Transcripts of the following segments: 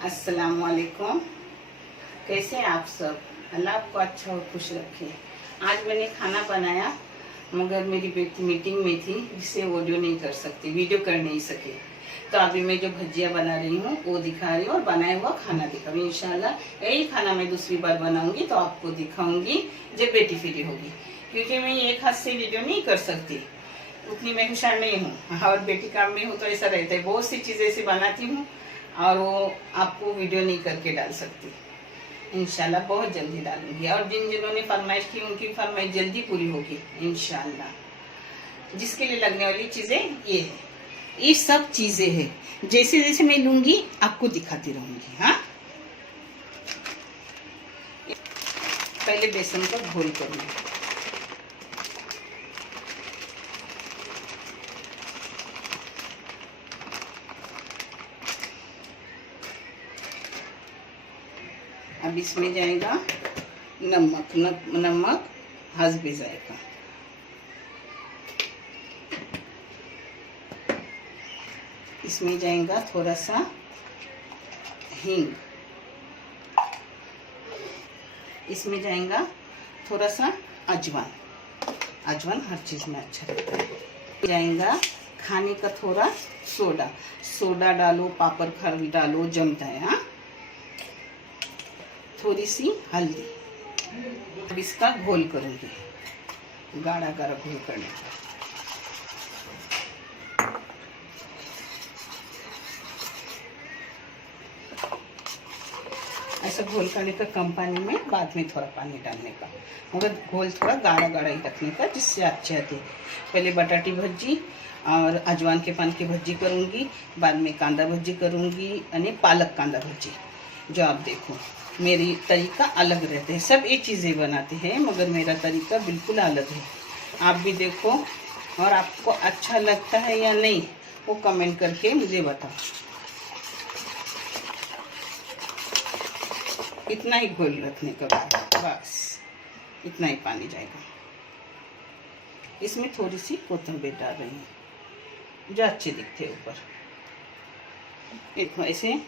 अस्सलाम वालेकुम। कैसे हैं आप सब? अल्लाह आपको अच्छा और खुश रखे। आज मैंने खाना बनाया मगर मेरी बेटी मीटिंग में थी जिससे वीडियो नहीं कर सकती, वीडियो कर नहीं सके। तो अभी मैं जो भजिया बना रही हूँ वो दिखा रही हूँ और बनाया हुआ खाना दिखा रही हूँ। इंशाल्लाह यही खाना मैं दूसरी बार बनाऊंगी तो आपको दिखाऊंगी जब बेटी फ्री होगी, क्योंकि मैं एक हाथ से वीडियो नहीं कर सकती, उतनी मैं होशियार नहीं हूँ। और बेटी काम में हूँ तो ऐसा रहता है, बहुत सी चीज़ें ऐसी बनाती हूँ और वो आपको वीडियो नहीं करके डाल सकती। इंशाल्लाह बहुत जल्दी डालूंगी और जिन जिन्होंने फरमाइश की उनकी फरमाइश जल्दी पूरी होगी इंशाल्लाह। जिसके लिए लगने वाली चीज़ें ये है, ये सब चीज़ें हैं। जैसे जैसे मैं लूँगी आपको दिखाती रहूँगी। हाँ, पहले बेसन को घोल करूँगी। अब इसमें जाएगा नमक, नमक हस्बे जाएगा। इसमें जाएगा थोड़ा सा हींग, इसमें जाएगा थोड़ा सा अजवान, अजवान हर चीज़ में अच्छा रहता है। जाएगा खाने का थोड़ा सोडा, सोडा डालो, पापड़ खर डालो, जमता है। हाँ, थोड़ी सी हल्दी। अब इसका घोल करूंगी, गाढ़ा गाढ़ा घोल करने का। ऐसा घोल करने का कम पानी में, बाद में थोड़ा पानी डालने का, मगर घोल थोड़ा गाढ़ा गाढ़ा ही रखने का जिससे अच्छे आते। पहले बटाटी भजी और अजवान के पान की भजी करूंगी, बाद में कांदा भजी करूंगी यानी पालक कांदा भजी। जो आप देखो मेरी तरीका अलग रहते हैं, सब ये चीज़ें बनाते हैं मगर मेरा तरीका बिल्कुल अलग है। आप भी देखो और आपको अच्छा लगता है या नहीं वो कमेंट करके मुझे बताओ। इतना ही घोल रखने का बाद बस इतना ही पानी जाएगा। इसमें थोड़ी सी कोथिंबीर डाल रही हूँ जो अच्छे दिखते हैं ऊपर। देखो ऐसे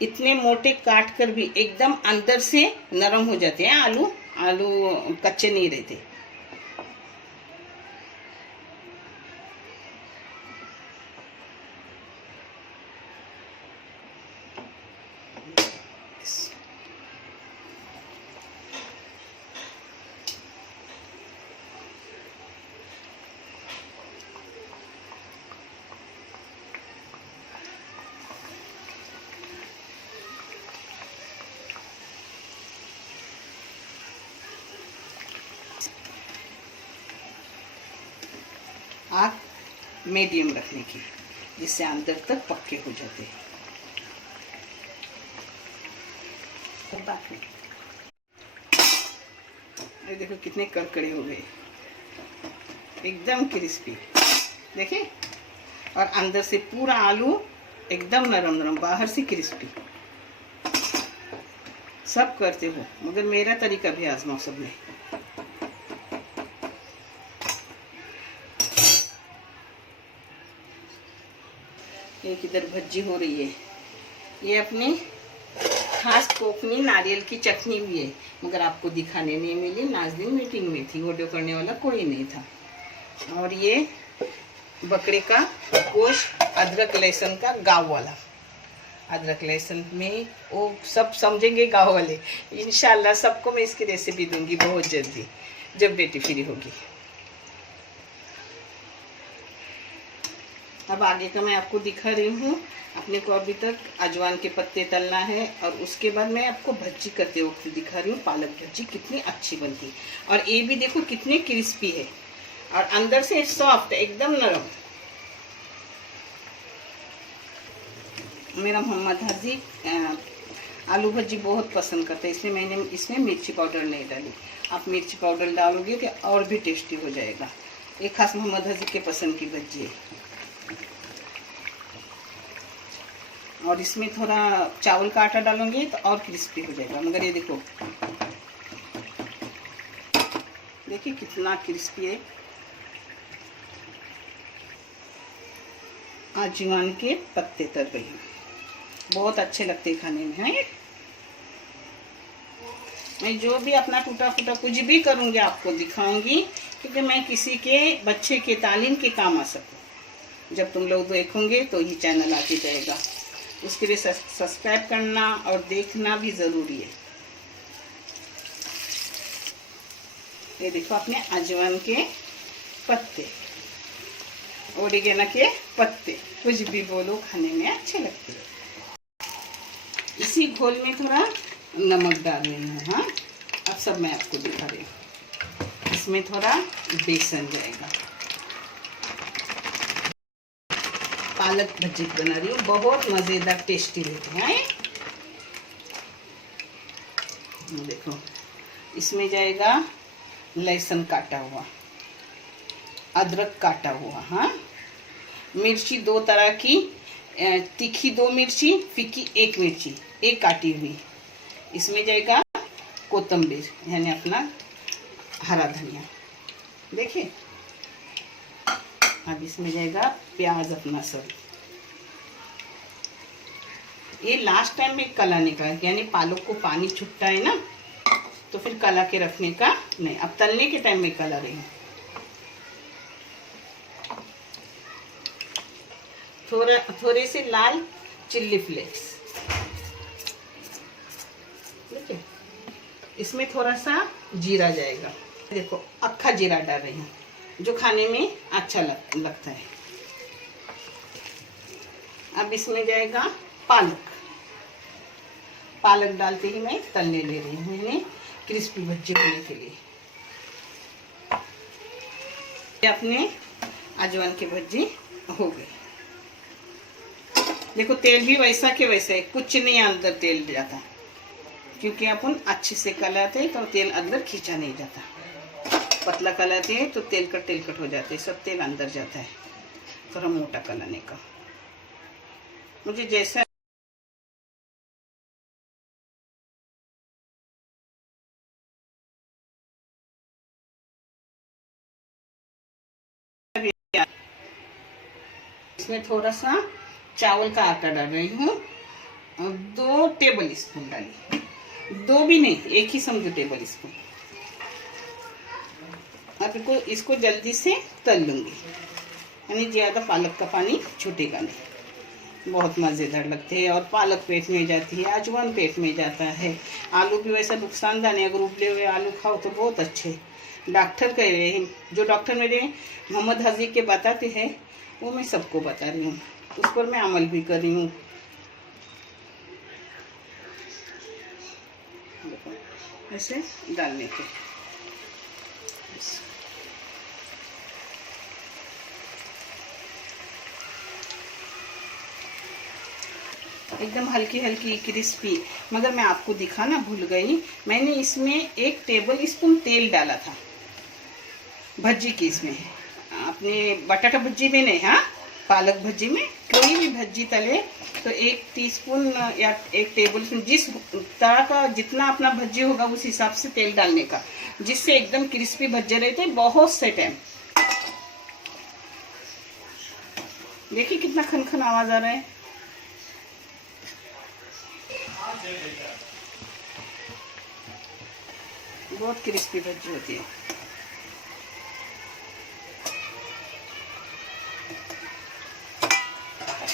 इतने मोटे काट कर भी एकदम अंदर से नरम हो जाते हैं। आलू आलू कच्चे नहीं रहते। आग मीडियम रखने की जिससे अंदर तक पक्के हो जाते हैं। ये देखो कितने करकड़े हो गए, एकदम क्रिस्पी। देखिए, और अंदर से पूरा आलू एकदम नरम नरम, बाहर से क्रिस्पी। सब करते हो मगर मेरा तरीका भी आजमाओ सबने। एक इधर भज्जी हो रही है। ये अपनी खास कोकनी नारियल की चटनी भी है मगर आपको दिखाने नहीं मिली, नाज़नीन मीटिंग में थी, वीडियो करने वाला कोई नहीं था। और ये बकरे का गोश्त अदरक लहसुन का गाँव वाला, अदरक लहसुन में वो सब समझेंगे गाँव वाले। इंशाल्लाह सबको मैं इसकी रेसिपी दूंगी बहुत जल्दी जब बेटी फ्री होगी। अब आगे का मैं आपको दिखा रही हूँ। अपने को अभी तक अजवान के पत्ते तलना है और उसके बाद मैं आपको भज्जी करते वक्त दिखा रही हूँ पालक भज्जी कितनी अच्छी बनती। और ये भी देखो कितने क्रिस्पी है और अंदर से सॉफ्ट एकदम नरम। मेरा मोहम्मद हाजी आलू भज्जी बहुत पसंद करते हैं, इसलिए मैंने इसमें मिर्ची पाउडर नहीं डाली। आप मिर्ची पाउडर डालोगे तो और भी टेस्टी हो जाएगा। ये खास मोहम्मद हाजी के पसंद की भज्जी है। और इसमें थोड़ा चावल का आटा डालूंगी तो और क्रिस्पी हो जाएगा। मगर ये देखो, देखिए कितना क्रिस्पी है। अजवान के पत्ते तर रही हूँ। बहुत अच्छे लगते हैं खाने में हैं। मैं जो भी अपना टूटा फूटा कुछ भी करूँगी आपको दिखाऊंगी, क्योंकि मैं किसी के बच्चे के तालीम के काम आ सकूँ। जब तुम लोग देखोगे तो ये चैनल आके जाएगा। उसके लिए सब्सक्राइब करना और देखना भी ज़रूरी है। ये देखो अपने अजवाइन के पत्ते, ओरिगेनो के पत्ते, कुछ भी बोलो खाने में अच्छे लगते हैं। इसी घोल में थोड़ा नमक डाल रही हूँ। हाँ, अब सब मैं आपको दिखा रही हूँ। इसमें थोड़ा बेसन जाएगा। पालक भजी बना रही हूँ, बहुत मज़ेदार टेस्टी रहते हैं। देखो इसमें जाएगा लहसुन काटा हुआ, अदरक काटा हुआ, हाँ, मिर्ची 2 तरह की, तीखी 2 मिर्ची, फीकी 1 मिर्ची, एक काटी हुई। इसमें जाएगा कोतंबीर यानी अपना हरा धनिया, देखिए। अब इसमें जाएगा प्याज अपना सब। ये लास्ट टाइम में कलाने का, यानी पालक को पानी छूटता है ना, तो फिर कला के रखने का नहीं। अब तलने के टाइम में कला रही हूँ। थोड़े से लाल चिल्ली फ्लेक्स, ठीक है। इसमें थोड़ा सा जीरा जाएगा। देखो अक्खा जीरा डाल रही हूँ, जो खाने में अच्छा लगता है। अब इसमें जाएगा पालक। पालक डालते ही मैं तलने ले रही हूँ, मैंने क्रिस्पी भज्जी होने के लिए। ये अपने अजवाइन की भज्जी हो गई। देखो तेल भी वैसा के वैसा है, कुछ नहीं अंदर तेल जाता, क्योंकि अपन अच्छे से कलाते तो तेल अंदर खींचा नहीं जाता। पतला कलाते हैं तो तेल कट हो जाते हैं, सब तेल अंदर जाता है। थोड़ा मोटा कलाने का मुझे जैसा इसमें थोड़ा सा चावल का आटा डाल रही हूँ, 2 टेबल स्पून डाली, 2 भी नहीं, 1 ही समझो टेबल स्पून। अब इसको जल्दी से तल लूँगी, यानी ज़्यादा पालक का पानी छूटेगा नहीं। बहुत मज़ेदार लगते हैं और पालक पेट में जाती है, अजवाइन पेट में जाता है। आलू भी वैसा नुकसानदार है, अगर उबले हुए आलू खाओ तो बहुत अच्छे। डॉक्टर कह रहे हैं, जो डॉक्टर मेरे मोहम्मद हाजी के बताते हैं वो मैं सबको बता रही हूँ, उस पर मैं अमल भी कर रही हूँ। ऐसे डालने के एकदम हल्की हल्की क्रिस्पी। मगर मैं आपको दिखाना भूल गई, मैंने इसमें 1 टेबल स्पून तेल डाला था भज्जी की। इसमें अपने बटाटा भज्जी में नहीं, हाँ, पालक भज्जी में कोई भी भज्जी तले तो 1 टीस्पून या 1 टेबल स्पून, जिस तरह का जितना अपना भज्जी होगा उस हिसाब से तेल डालने का, जिससे एकदम क्रिस्पी भज्जे रहते हैं बहुत से टाइम। देखिए कितना खनखन आवाज आ रहा है। बहुत क्रिस्पी भज्जी होती है।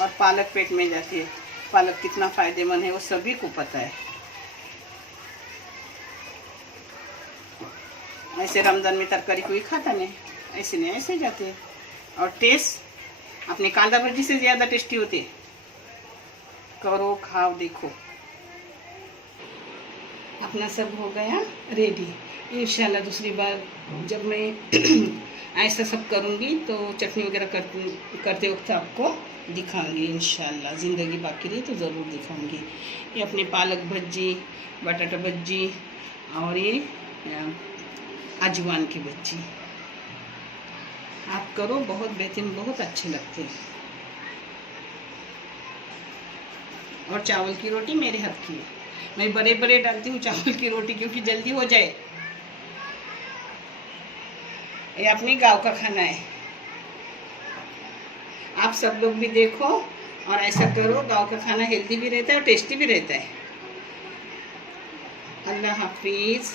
और पालक पेट में जाती है। पालक कितना फायदेमंद है वो सभी को पता है। ऐसे रमजान में तरकारी कोई खाता नहीं, ऐसे नहीं, ऐसे जाते हैं। और टेस्ट अपने कांदा भजी से ज़्यादा टेस्टी होते हैं। करो, खाओ, देखो। अपना सब हो गया रेडी। इंशाल्लाह दूसरी बार जब मैं ऐसा सब करूँगी तो चटनी वगैरह करते वक्त आपको दिखाऊंगी। इंशाल्लाह ज़िंदगी बाकी रही तो ज़रूर दिखाऊंगी। ये अपने पालक भज्जी, बटाटा भज्जी और ये अजवाइन की भज्जी आप करो, बहुत बेहतरीन, बहुत अच्छे लगते हैं। और चावल की रोटी मेरे हाथ की है। मैं बड़े बड़े डालती हूँ चावल की रोटी, क्योंकि जल्दी हो जाए। ये अपने गांव का खाना है। आप सब लोग भी देखो और ऐसा करो, गांव का खाना हेल्दी भी रहता है और टेस्टी भी रहता है। अल्लाह हाफिज़।